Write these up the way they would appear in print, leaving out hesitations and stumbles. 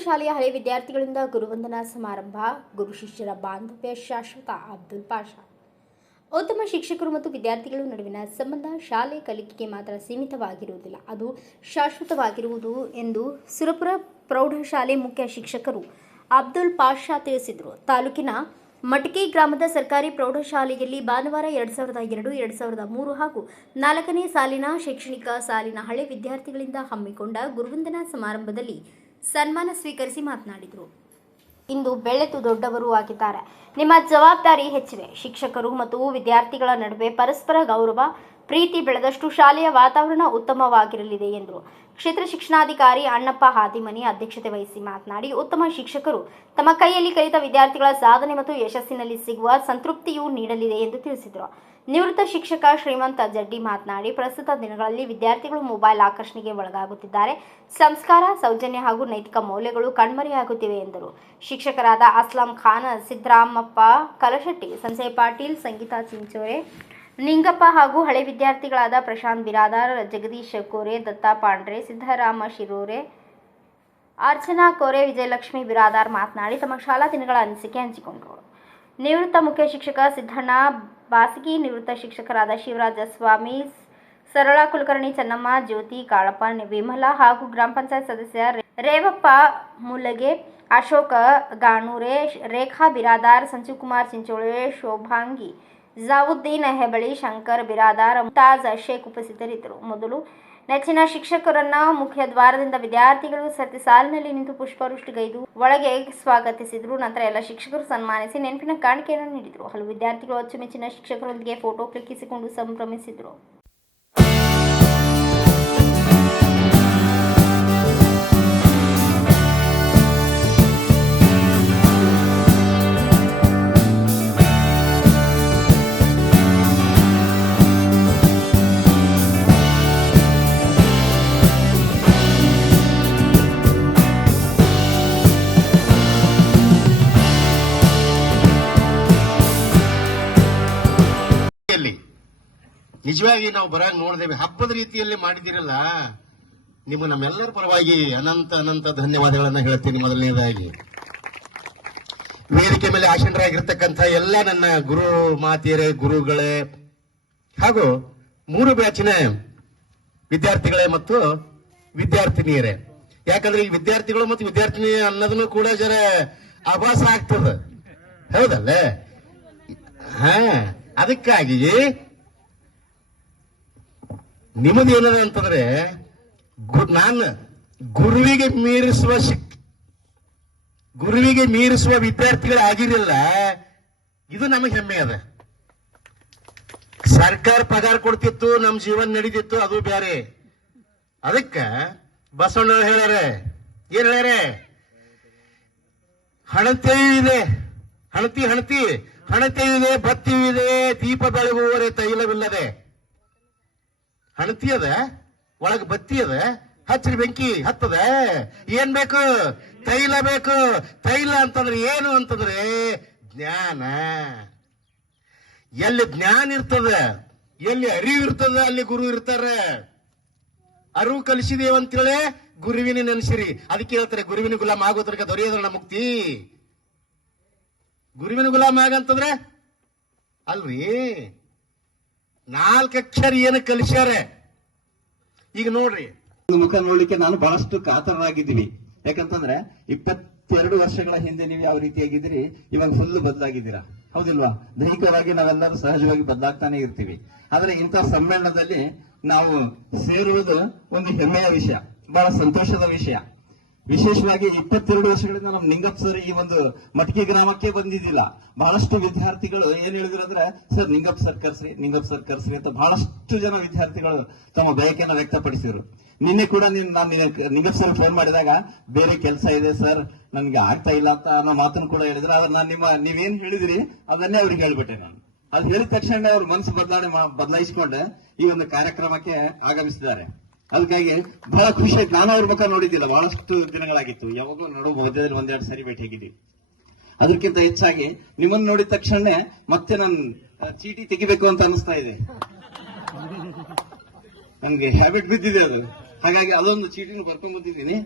ಪ್ರೌಢಶಾಲೆಯ ಹಳೆ ವಿದ್ಯಾರ್ಥಿಗಳಿಂದ ಗುರುವಂದನಾ ಸಮಾರಂಭ. ಗುರು ಶಿಷ್ಯರ ಬಾಂಧವ್ಯ ಶಾಶ್ವತ. ಅಬ್ದುಲ್ ಪಾಷಾ. ಉತ್ತಮ ಶಿಕ್ಷಕರು ಮತ್ತು ವಿದ್ಯಾರ್ಥಿಗಳ ನಡುವಿನ ಸಂಬಂಧ ಶಾಲೆ ಕಲಿಕೆಗೆ ಮಾತ್ರ ಸೀಮಿತವಾಗಿರುವುದಿಲ್ಲ, ಅದು ಶಾಶ್ವತವಾಗಿರುವುದು ಎಂದು ಸುರಪುರ ಪ್ರೌಢಶಾಲೆ ಮುಖ್ಯ ಶಿಕ್ಷಕರು ಅಬ್ದುಲ್ ಪಾಷಾ ತಿಳಿಸಿದರು. ತಾಲೂಕಿನ ಮಟಕಿ ಗ್ರಾಮದ ಸರ್ಕಾರಿ ಪ್ರೌಢಶಾಲೆಯಲ್ಲಿ ಭಾನುವಾರ 2002, 2003 ಹಾಗೂ 4ನೇ ಸಾಲಿನ ಶೈಕ್ಷಣಿಕ ಸಾಲಿನ ಹಳೆ ವಿದ್ಯಾರ್ಥಿಗಳಿಂದ ಹಮ್ಮಿಕೊಂಡ ಗುರುವಂದನಾ ಸಮಾರಂಭದಲ್ಲಿ ಸನ್ಮಾನ ಸ್ವೀಕರಿಸಿ ಮಾತನಾಡಿದರು. ಇಂದು ಬೆಳೆದು ದೊಡ್ಡವರು ಆಗಿದ್ದಾರೆ. ನಿಮ್ಮ ಜವಾಬ್ದಾರಿ ಹೆಚ್ಚಿವೆ. ಶಿಕ್ಷಕರು ಮತ್ತು ವಿದ್ಯಾರ್ಥಿಗಳ ನಡುವೆ ಪರಸ್ಪರ ಗೌರವ, ಪ್ರೀತಿ ಬೆಳೆದಷ್ಟು ಶಾಲೆಯ ವಾತಾವರಣ ಉತ್ತಮವಾಗಿರಲಿದೆ ಎಂದರು. ಕ್ಷೇತ್ರ ಶಿಕ್ಷಣಾಧಿಕಾರಿ ಅಣ್ಣಪ್ಪ ಹಾದಿಮನಿ ಅಧ್ಯಕ್ಷತೆ ವಹಿಸಿ ಮಾತನಾಡಿ, ಉತ್ತಮ ಶಿಕ್ಷಕರು ತಮ್ಮ ಕೈಯಲ್ಲಿ ಕಲಿತ ವಿದ್ಯಾರ್ಥಿಗಳ ಸಾಧನೆ ಮತ್ತು ಯಶಸ್ಸಿನಲ್ಲಿ ಸಿಗುವ ಸಂತೃಪ್ತಿಯೂ ನೀಡಲಿದೆ ಎಂದು ತಿಳಿಸಿದರು. ನಿವೃತ್ತ ಶಿಕ್ಷಕ ಶ್ರೀಮಂತ ಜಡ್ಡಿ ಮಾತನಾಡಿ, ಪ್ರಸ್ತುತ ದಿನಗಳಲ್ಲಿ ವಿದ್ಯಾರ್ಥಿಗಳು ಮೊಬೈಲ್ ಆಕರ್ಷಣೆಗೆ ಒಳಗಾಗುತ್ತಿದ್ದಾರೆ. ಸಂಸ್ಕಾರ, ಸೌಜನ್ಯ ಹಾಗೂ ನೈತಿಕ ಮೌಲ್ಯಗಳು ಕಣ್ಮರೆಯಾಗುತ್ತಿವೆ ಎಂದರು. ಶಿಕ್ಷಕರಾದ ಅಸ್ಲಾಂ ಖಾನ್, ಸಿದ್ದರಾಮಪ್ಪ ಕಲಶೆಟ್ಟಿ, ಸಂಜಯ್ ಪಾಟೀಲ್, ಸಂಗೀತಾ ಚಿಂಚೋರೆ, ನಿಂಗಪ್ಪ ಹಾಗೂ ಹಳೆ ವಿದ್ಯಾರ್ಥಿಗಳಾದ ಪ್ರಶಾಂತ್ ಬಿರಾದಾರ್, ಜಗದೀಶ್ ಕೋರೆ, ದತ್ತಾ ಪಾಂಡ್ರೆ, ಸಿದ್ದರಾಮ ಶಿರೋರೆ, ಅರ್ಚನಾ ಕೋರೆ, ವಿಜಯಲಕ್ಷ್ಮಿ ಬಿರಾದಾರ್ ಮಾತನಾಡಿ ತಮ್ಮ ಶಾಲಾ ದಿನಗಳ ಅನಿಸಿಕೆ ಹಂಚಿಕೊಂಡರು. ನಿವೃತ್ತ ಮುಖ್ಯ ಶಿಕ್ಷಕ ಸಿದ್ದಣ್ಣ ಬಾಸಗಿ, ನಿವೃತ್ತ ಶಿಕ್ಷಕರಾದ ಶಿವರಾಜ ಸ್ವಾಮಿ, ಸರಳಾ ಕುಲಕರ್ಣಿ, ಚೆನ್ನಮ್ಮ, ಜ್ಯೋತಿ, ಕಾಳಪ್ಪ, ವಿಮಲಾ ಹಾಗೂ ಗ್ರಾಮ ಪಂಚಾಯತ್ ಸದಸ್ಯ ರೇವಪ್ಪ ಮುಲ್ಲಗೆ, ಅಶೋಕ ಗಾಣೂರೆ, ರೇಖಾ ಬಿರಾದಾರ್, ಸಂಜೀವ್ಕುಮಾರ್ ಚಿಂಚೋಳೆ, ಶೋಭಾಂಗಿ, ಜಾವುದ್ದೀನ್ ಹೆಬಳಿ, ಶಂಕರ್ ಬಿರಾದಾರ್, ಮುಮ್ತಾಜ್ ಶೇಖ್ ಉಪಸ್ಥಿತರಿದ್ದರು. ಮೊದಲು ನೆಚ್ಚಿನ ಶಿಕ್ಷಕರನ್ನ ಮುಖ್ಯ ದ್ವಾರದಿಂದ ವಿದ್ಯಾರ್ಥಿಗಳು ಸತಿ ಸಾಲಿನಲ್ಲಿ ನಿಂತು ಪುಷ್ಪವೃಷ್ಟಿಗೈದು ಒಳಗೆ ಸ್ವಾಗತಿಸಿದರು. ನಂತರ ಎಲ್ಲ ಶಿಕ್ಷಕರು ಸನ್ಮಾನಿಸಿ ನೆನಪಿನ ಕಾಣಿಕೆಯನ್ನು ನೀಡಿದರು. ಹಲವು ವಿದ್ಯಾರ್ಥಿಗಳು ಅಚ್ಚುಮೆಚ್ಚಿನ ಶಿಕ್ಷಕರೊಂದಿಗೆ ಫೋಟೋ ಕ್ಲಿಕ್ಕಿಸಿಕೊಂಡು ಸಂಭ್ರಮಿಸಿದರು. ನಿಜವಾಗಿ ನಾವು ಬರಾಗ ನೋಡಿದೇವೆ, ಹಬ್ಬದ ರೀತಿಯಲ್ಲಿ ಮಾಡಿದಿರಲ್ಲ, ನಿಮ್ಮ ನಮ್ಮೆಲ್ಲರ ಪರವಾಗಿ ಅನಂತ ಅನಂತ ಧನ್ಯವಾದಗಳನ್ನ ಹೇಳ್ತೀನಿ. ಮೊದಲನೇದಾಗಿ ವೇದಿಕೆ ಮೇಲೆ ಆಸೀನರಾಗಿರ್ತಕ್ಕಂಥ ಎಲ್ಲ ನನ್ನ ಗುರು ಮಾತೆಯರೇ, ಗುರುಗಳೇ ಹಾಗೂ 3 ಬ್ಯಾಚಿನ ವಿದ್ಯಾರ್ಥಿಗಳೇ ಮತ್ತು ವಿದ್ಯಾರ್ಥಿನಿಯರೇ. ಯಾಕಂದ್ರೆ ಈ ವಿದ್ಯಾರ್ಥಿಗಳು ಮತ್ತು ವಿದ್ಯಾರ್ಥಿನಿ ಅನ್ನೋದನ್ನು ಕೂಡ ಜರ ಆಭಾಸ ಆಗ್ತದ, ಹೌದಲ್ಲ? ಅದಕ್ಕಾಗಿ ನಿಮ್ಮದೇನದ ಅಂತಂದ್ರೆ, ನಾನು ಗುರುವಿಗೆ ಮೀರಿಸುವ ವಿದ್ಯಾರ್ಥಿಗಳು ಆಗಿರಲಿಲ್ಲ. ಇದು ನಮಗೆ ಹೆಮ್ಮೆ ಅದ. ಸರ್ಕಾರ ಪಗಾರ ಕೊಡ್ತಿತ್ತು, ನಮ್ ಜೀವನ ನಡೀತಿತ್ತು, ಅದು ಬೇರೆ. ಅದಕ್ಕ ಬಸವಣ್ಣ ಹೇಳ್ಯಾರ, ಏನ್ ಹೇಳ್ಯಾರ? ಹಣತೆಯೂ ಇದೆ, ಹಣತೆಯೂ ಇದೆ, ಬತ್ತಿಯೂ ಇದೆ, ದೀಪ ಬೆಳಗುವವರೆ ತೈಲವಿಲ್ಲದೆ. ಹಣತಿ ಅದ, ಒಳಗೆ ಬತ್ತಿ ಅದ, ಹಚ್ಚರಿ ಬೆಂಕಿ ಹತ್ತದ. ಏನ್ ಬೇಕು? ತೈಲ ಬೇಕು. ತೈಲ ಅಂತಂದ್ರೆ ಏನು ಅಂತಂದ್ರೆ ಜ್ಞಾನ. ಎಲ್ಲಿ ಜ್ಞಾನ ಇರ್ತದ, ಎಲ್ಲಿ ಅರಿವು ಇರ್ತದ, ಅಲ್ಲಿ ಗುರು ಇರ್ತಾರ. ಅರಿವು ಕಲಿಸಿದೇವಂತೇಳಿ ಗುರುವಿನ ನೆನೆಸಿರಿ. ಅದಕ್ಕೆ ಹೇಳ್ತಾರೆ, ಗುರುವಿನ ಗುಲಾಮ್ ಆಗೋದ್ರಕ ದೊರೆಯೋದ್ರಲ್ಲ ಮುಕ್ತಿ. ಗುರುವಿನ ಗುಲಾಮ್ ಆಗಂತಂದ್ರೆ ಅಲ್ರಿ, 4 ಅಕ್ಷರ ಏನು ಕಲಿಸ್ಯಾರ. ಈಗ ನೋಡ್ರಿ, ಮುಖ ನೋಡ್ಲಿಕ್ಕೆ ನಾನು ಬಹಳಷ್ಟು ಕಾತರನಾಗಿದ್ದೀನಿ. ಯಾಕಂತಂದ್ರೆ 22 ವರ್ಷಗಳ ಹಿಂದೆ ನೀವು ಯಾವ ರೀತಿಯಾಗಿದ್ದೀರಿ, ಇವಾಗ ಫುಲ್ ಬದಲಾಗಿದ್ದೀರಾ, ಹೌದಿಲ್ವಾ? ದೈಹಿಕವಾಗಿ ನಾವೆಲ್ಲರೂ ಸಹಜವಾಗಿ ಬದಲಾಗ್ತಾನೆ ಇರ್ತೀವಿ. ಆದ್ರೆ ಇಂಥ ಸಮ್ಮೇಳನದಲ್ಲಿ ನಾವು ಸೇರುವುದು ಒಂದು ಹೆಮ್ಮೆಯ ವಿಷಯ, ಬಹಳ ಸಂತೋಷದ ವಿಷಯ. ವಿಶೇಷವಾಗಿ 22 ವರ್ಷಗಳಿಂದ ನಮ್ಮ ನಿಂಗಪ್ಪ ಸರ್ ಈ ಒಂದು ಮಟಕಿ ಗ್ರಾಮಕ್ಕೆ ಬಂದಿದ್ದಿಲ್ಲ. ಬಹಳಷ್ಟು ವಿದ್ಯಾರ್ಥಿಗಳು ಏನ್ ಹೇಳಿದ್ರು ಅಂದ್ರೆ, ಸರ್ ನಿಂಗಪ್ಪ ಸರ್ ಕರ್ಸ್ರಿ ಅಂತ ಬಹಳಷ್ಟು ಜನ ವಿದ್ಯಾರ್ಥಿಗಳು ತಮ್ಮ ಬಯಕೆಯನ್ನು ವ್ಯಕ್ತಪಡಿಸಿದ್ರು. ನಿನ್ನೆ ಕೂಡ ನಾನು ನಿಂಗಪ್ಪ ಸರ್ ಫೋನ್ ಮಾಡಿದಾಗ, ಬೇರೆ ಕೆಲಸ ಇದೆ ಸರ್, ನನ್ಗೆ ಆಗ್ತಾ ಇಲ್ಲ ಅಂತ ಅನ್ನೋ ಮಾತನ್ನು ಕೂಡ ಹೇಳಿದ್ರು. ಆದ್ರೆ ನಾನು ನೀವೇನ್ ಹೇಳಿದ್ರಿ ಅದನ್ನೇ ಅವ್ರಿಗೆ ಹೇಳ್ಬಿಟ್ಟೆ. ನಾನು ಅದು ಹೇಳಿದ ತಕ್ಷಣ ಅವ್ರ ಮನಸ್ಸು ಬದಲಾಯಿಸಿಕೊಂಡು ಈ ಒಂದು ಕಾರ್ಯಕ್ರಮಕ್ಕೆ ಆಗಮಿಸಿದ್ದಾರೆ. ಅದಕ್ಕಾಗಿ ಬಹಳ ಖುಷಿ ಆಯ್ತು. ನಾನು ಅವ್ರ ಮುಖ ನೋಡಿದ್ದಿಲ್ಲ, ಬಹಳಷ್ಟು ದಿನಗಳಾಗಿತ್ತು. ಯಾವಾಗಲೂ ಮಧ್ಯದಲ್ಲಿ 1-2 ಸರಿ ಭೇಟಿ ಆಗಿದ್ದೀವಿ. ಅದಕ್ಕಿಂತ ಹೆಚ್ಚಾಗಿ ನಿಮ್ಮನ್ನು ನೋಡಿದ ತಕ್ಷಣ ಮತ್ತೆ ನಾನು ಚೀಟಿ ತೆಗಿಬೇಕು ಅಂತ ಅನಿಸ್ತಾ ಇದೆ. ನನ್ಗೆ ಹ್ಯಾಬಿಟ್ ಬಿದ್ದಿದೆ ಅದು. ಹಾಗಾಗಿ ಅದೊಂದು ಚೀಟಿನ ಬರ್ಕೊಂಡ್ ಬಂದಿದ್ದೀನಿ.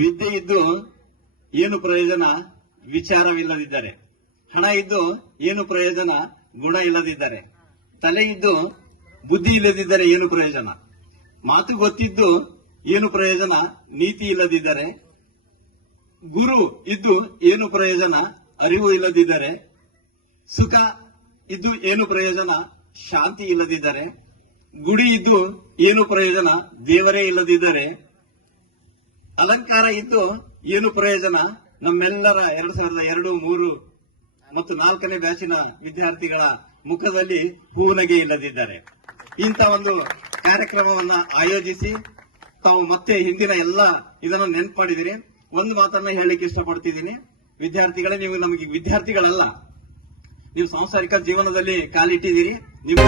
ವಿದ್ಯೆ ಇದ್ದು ಏನು ಪ್ರಯೋಜನ ವಿಚಾರವಿಲ್ಲದಿದ್ದರೆ, ಹಣ ಇದ್ದು ಏನು ಪ್ರಯೋಜನ ಗುಣ ಇಲ್ಲದಿದ್ದರೆ, ತಲೆ ಇದ್ದು ಬುದ್ಧಿ ಇಲ್ಲದಿದ್ದರೆ ಏನು ಪ್ರಯೋಜನ, ಮಾತು ಗೊತ್ತಿದ್ದು ಏನು ಪ್ರಯೋಜನ ನೀತಿ ಇಲ್ಲದಿದ್ದರೆ, ಗುರು ಇದ್ದು ಏನು ಪ್ರಯೋಜನ ಅರಿವು ಇಲ್ಲದಿದ್ದರೆ, ಸುಖ ಇದ್ದು ಏನು ಪ್ರಯೋಜನ ಶಾಂತಿ ಇಲ್ಲದಿದ್ದರೆ, ಗುಡಿ ಇದ್ದು ಏನು ಪ್ರಯೋಜನ ದೇವರೇ ಇಲ್ಲದಿದ್ದರೆ, ಅಲಂಕಾರ ಇದ್ದು ಏನು ಪ್ರಯೋಜನ ನಮ್ಮೆಲ್ಲರ 2002, 3 ಮತ್ತು 4ನೇ ಬ್ಯಾಚಿನ ವಿದ್ಯಾರ್ಥಿಗಳ ಮುಖದಲ್ಲಿ ಹೂನಗೆ ಇಲ್ಲದಿದ್ದಾರೆ. ಇಂಥ ಒಂದು ಕಾರ್ಯಕ್ರಮವನ್ನ ಆಯೋಜಿಸಿ ತಾವು ಮತ್ತೆ ಹಿಂದಿನ ಎಲ್ಲ ಇದನ್ನು ನೆನಪು ಮಾಡಿದಿರಿ. ಒಂದು ಮಾತನ್ನ ಹೇಳಲಿಕ್ಕೆ ಇಷ್ಟಪಡ್ತಿದ್ದೀನಿ, ವಿದ್ಯಾರ್ಥಿಗಳೇ, ನೀವು ನಮಗೆ ವಿದ್ಯಾರ್ಥಿಗಳಲ್ಲ, ನೀವು ಸಾಂಸಾರಿಕ ಜೀವನದಲ್ಲಿ ಕಾಲಿಟ್ಟಿದ್ದೀರಿ. ನೀವು